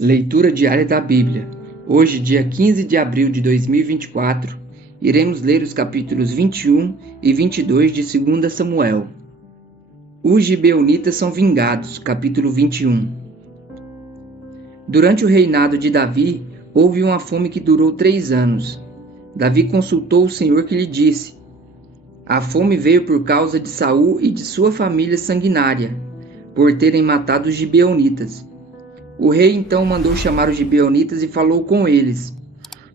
Leitura diária da Bíblia. Hoje, dia 15 de abril de 2024, iremos ler os capítulos 21 e 22 de 2 Samuel. Os gibeonitas são vingados, capítulo 21. Durante o reinado de Davi, houve uma fome que durou 3 anos. Davi consultou o Senhor, que lhe disse: a fome veio por causa de Saul e de sua família sanguinária, por terem matado os gibeonitas. O rei então mandou chamar os gibeonitas e falou com eles.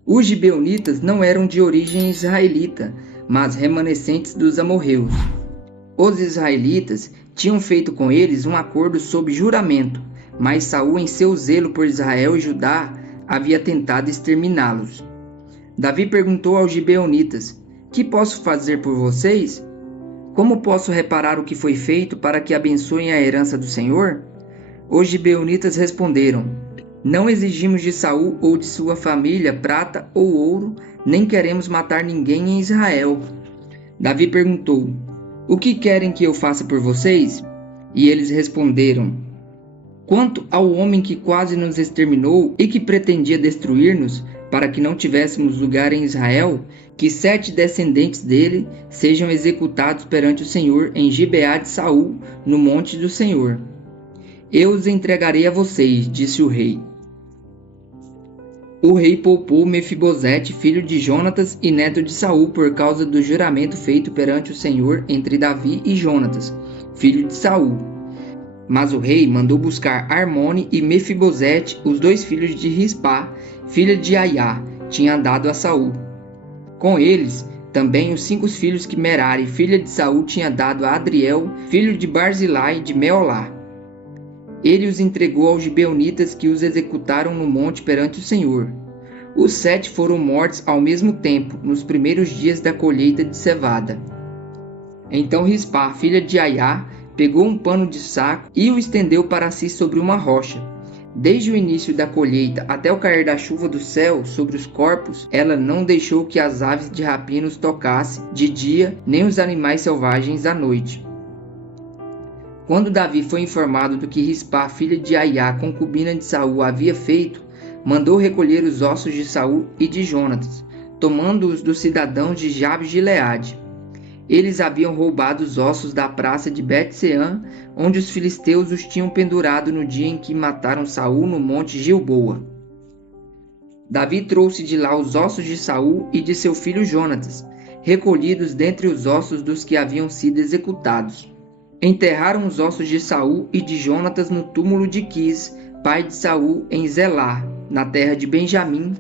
Os gibeonitas não eram de origem israelita, mas remanescentes dos amorreus. Os israelitas tinham feito com eles um acordo sob juramento, mas Saul, em seu zelo por Israel e Judá, havia tentado exterminá-los. Davi perguntou aos gibeonitas: que posso fazer por vocês? Como posso reparar o que foi feito para que abençoem a herança do Senhor? Os gibeonitas responderam: não exigimos de Saul ou de sua família prata ou ouro, nem queremos matar ninguém em Israel. Davi perguntou: o que querem que eu faça por vocês? E eles responderam: quanto ao homem que quase nos exterminou e que pretendia destruir-nos, para que não tivéssemos lugar em Israel, que 7 descendentes dele sejam executados perante o Senhor em Gibeá de Saul, no monte do Senhor. Eu os entregarei a vocês, disse o rei. O rei poupou Mefibosete, filho de Jonatas e neto de Saul, por causa do juramento feito perante o Senhor entre Davi e Jonatas, filho de Saul. Mas o rei mandou buscar Armone e Mefibosete, os 2 filhos de Rispá, filha de Aiá, tinha dado a Saul. Com eles, também os 5 filhos que Merari, filha de Saul, tinha dado a Adriel, filho de Barzilai de Meolá. Ele os entregou aos gibeonitas, que os executaram no monte perante o Senhor. Os 7 foram mortos ao mesmo tempo, nos primeiros dias da colheita de cevada. Então Rispá, filha de Aiá, pegou um pano de saco e o estendeu para si sobre uma rocha. Desde o início da colheita até o cair da chuva do céu sobre os corpos, ela não deixou que as aves de rapina os tocassem de dia, nem os animais selvagens à noite. Quando Davi foi informado do que Rispá, filha de Aiá, concubina de Saul, havia feito, mandou recolher os ossos de Saul e de Jonatas, tomando-os dos cidadãos de Jabes-Gileade. Eles haviam roubado os ossos da praça de Bet-Seã, onde os filisteus os tinham pendurado no dia em que mataram Saul no monte Gilboa. Davi trouxe de lá os ossos de Saul e de seu filho Jonatas, recolhidos dentre os ossos dos que haviam sido executados. Enterraram os ossos de Saul e de Jonatas no túmulo de Quis, pai de Saul, em Zelá, na terra de Benjamim,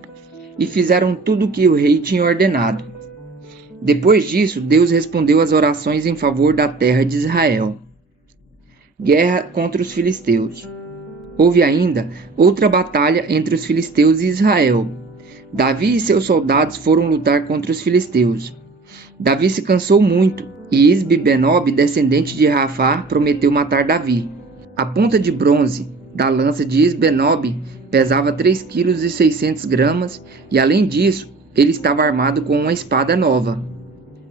e fizeram tudo o que o rei tinha ordenado. Depois disso, Deus respondeu às orações em favor da terra de Israel. Guerra contra os filisteus. Houve ainda outra batalha entre os filisteus e Israel. Davi e seus soldados foram lutar contra os filisteus. Davi se cansou muito, e Isbi-Benob, descendente de Rafá, prometeu matar Davi. A ponta de bronze da lança de Isbi-Benob pesava 3,6 kg, e além disso, ele estava armado com uma espada nova.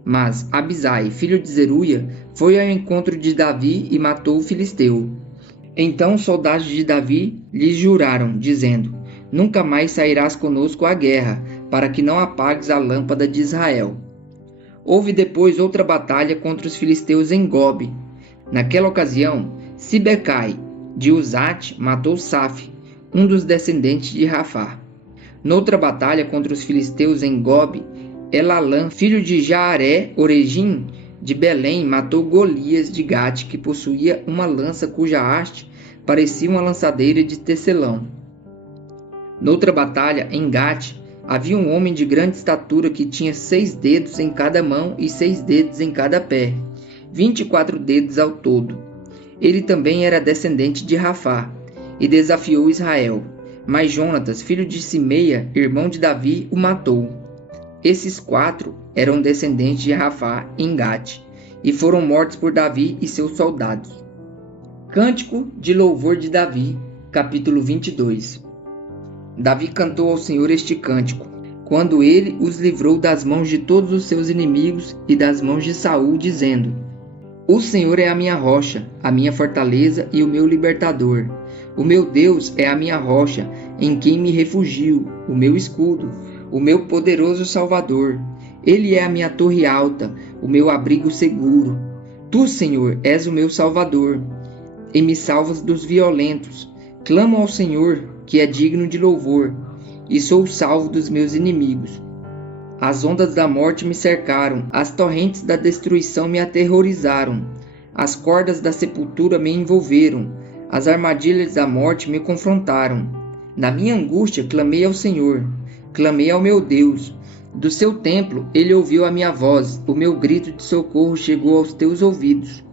Mas Abisai, filho de Zeruia, foi ao encontro de Davi e matou o filisteu. Então os soldados de Davi lhes juraram, dizendo: nunca mais sairás conosco à guerra, para que não apagues a lâmpada de Israel. Houve depois outra batalha contra os filisteus em Gobe. Naquela ocasião, Sibecai, de Uzate, matou Saf, um dos descendentes de Rafá. Noutra batalha contra os filisteus em Gobe, Elalã, filho de Jaaré, Orejim, de Belém, matou Golias de Gate, que possuía uma lança cuja haste parecia uma lançadeira de tecelão. Noutra batalha, em Gate, havia um homem de grande estatura que tinha 6 dedos em cada mão e 6 dedos em cada pé, 24 dedos ao todo. Ele também era descendente de Rafá, e desafiou Israel. Mas Jonatas, filho de Simeia, irmão de Davi, o matou. Esses 4 eram descendentes de Rafá em Gate, e foram mortos por Davi e seus soldados. Cântico de louvor de Davi, capítulo 22. Davi cantou ao Senhor este cântico, quando ele os livrou das mãos de todos os seus inimigos e das mãos de Saul, dizendo: o Senhor é a minha rocha, a minha fortaleza e o meu libertador. O meu Deus é a minha rocha, em quem me refugio, o meu escudo, o meu poderoso Salvador. Ele é a minha torre alta, o meu abrigo seguro. Tu, Senhor, és o meu Salvador, e me salvas dos violentos. Clamo ao Senhor, que é digno de louvor, e sou salvo dos meus inimigos. As ondas da morte me cercaram, as torrentes da destruição me aterrorizaram. As cordas da sepultura me envolveram, as armadilhas da morte me confrontaram. Na minha angústia clamei ao Senhor, clamei ao meu Deus. Do seu templo ele ouviu a minha voz, o meu grito de socorro chegou aos teus ouvidos.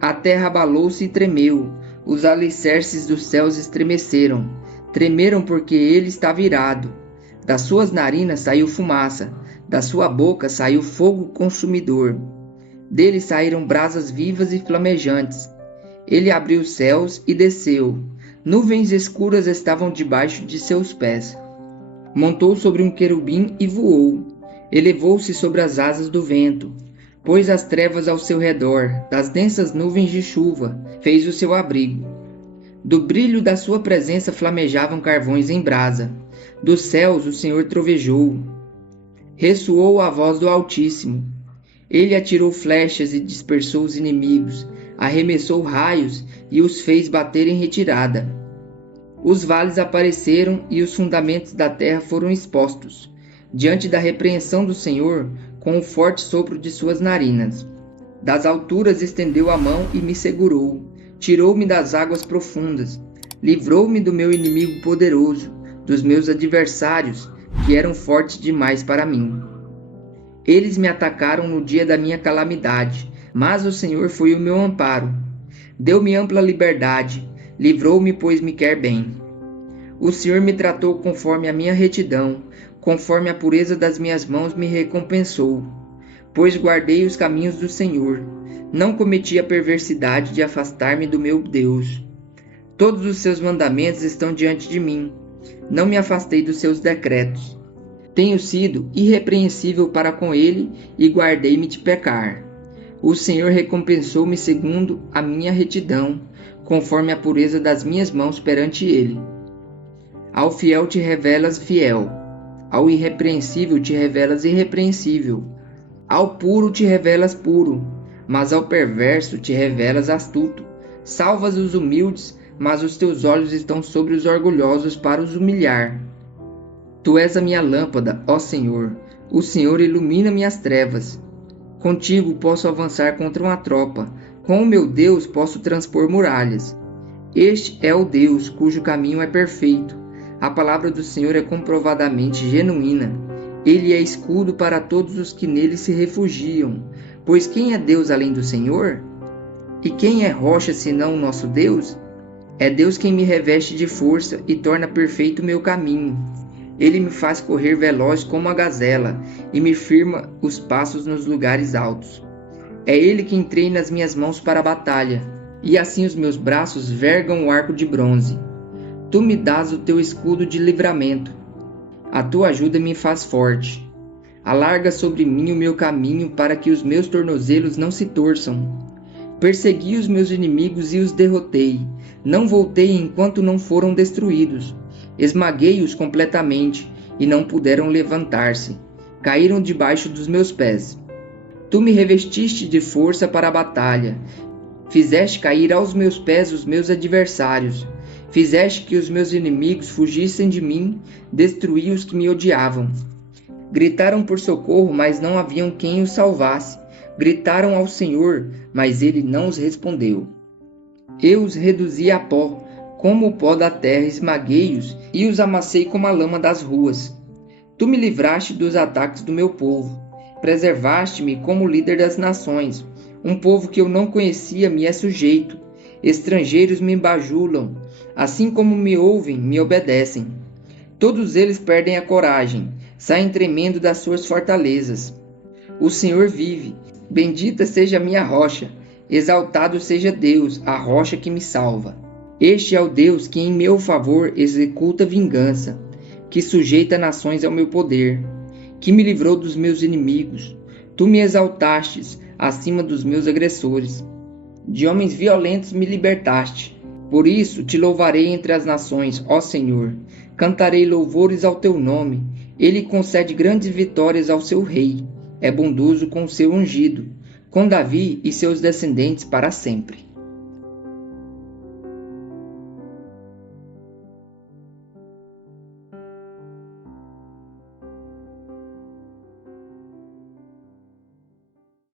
A terra abalou-se e tremeu, os alicerces dos céus estremeceram, tremeram porque ele estava irado. Das suas narinas saiu fumaça, da sua boca saiu fogo consumidor. Dele saíram brasas vivas e flamejantes. Ele abriu os céus e desceu. Nuvens escuras estavam debaixo de seus pés. Montou sobre um querubim e voou. Elevou-se sobre as asas do vento. Pôs as trevas ao seu redor, das densas nuvens de chuva, fez o seu abrigo. Do brilho da sua presença flamejavam carvões em brasa. Dos céus o Senhor trovejou. Ressoou a voz do Altíssimo. Ele atirou flechas e dispersou os inimigos, arremessou raios e os fez bater em retirada. Os vales apareceram e os fundamentos da terra foram expostos, diante da repreensão do Senhor, com o forte sopro de suas narinas. Das alturas estendeu a mão e me segurou, tirou-me das águas profundas, livrou-me do meu inimigo poderoso, dos meus adversários, que eram fortes demais para mim. Eles me atacaram no dia da minha calamidade, mas o Senhor foi o meu amparo. Deu-me ampla liberdade, livrou-me, pois me quer bem. O Senhor me tratou conforme a minha retidão, conforme a pureza das minhas mãos me recompensou. Pois guardei os caminhos do Senhor, não cometi a perversidade de afastar-me do meu Deus. Todos os seus mandamentos estão diante de mim, não me afastei dos seus decretos. Tenho sido irrepreensível para com ele e guardei-me de pecar. O Senhor recompensou-me segundo a minha retidão, conforme a pureza das minhas mãos perante ele. Ao fiel te revelas fiel, ao irrepreensível te revelas irrepreensível, ao puro te revelas puro, mas ao perverso te revelas astuto. Salvas os humildes, mas os teus olhos estão sobre os orgulhosos para os humilhar. Tu és a minha lâmpada, ó Senhor, o Senhor ilumina minhas trevas. Contigo posso avançar contra uma tropa, com o meu Deus posso transpor muralhas. Este é o Deus cujo caminho é perfeito. A palavra do Senhor é comprovadamente genuína. Ele é escudo para todos os que nele se refugiam. Pois quem é Deus além do Senhor? E quem é rocha senão o nosso Deus? É Deus quem me reveste de força e torna perfeito o meu caminho. Ele me faz correr veloz como a gazela e me firma os passos nos lugares altos. É Ele quem treina as minhas mãos para a batalha, e assim os meus braços vergam o arco de bronze. Tu me dás o teu escudo de livramento. A tua ajuda me faz forte. Alarga sobre mim o meu caminho para que os meus tornozelos não se torçam. Persegui os meus inimigos e os derrotei. Não voltei enquanto não foram destruídos. Esmaguei-os completamente e não puderam levantar-se. Caíram debaixo dos meus pés. Tu me revestiste de força para a batalha. Fizeste cair aos meus pés os meus adversários. Fizeste que os meus inimigos fugissem de mim, destruí os que me odiavam. Gritaram por socorro, mas não haviam quem os salvasse. Gritaram ao Senhor, mas ele não os respondeu. Eu os reduzi a pó, como o pó da terra, esmaguei-os e os amassei como a lama das ruas. Tu me livraste dos ataques do meu povo. Preservaste-me como líder das nações. Um povo que eu não conhecia me é sujeito. Estrangeiros me bajulam. Assim como me ouvem, me obedecem. Todos eles perdem a coragem, saem tremendo das suas fortalezas. O Senhor vive. Bendita seja a minha rocha. Exaltado seja Deus, a rocha que me salva. Este é o Deus que em meu favor executa vingança, que sujeita nações ao meu poder, que me livrou dos meus inimigos. Tu me exaltastes acima dos meus agressores. De homens violentos me libertaste. Por isso te louvarei entre as nações, ó Senhor. Cantarei louvores ao teu nome. Ele concede grandes vitórias ao seu rei. É bondoso com o seu ungido, com Davi e seus descendentes para sempre.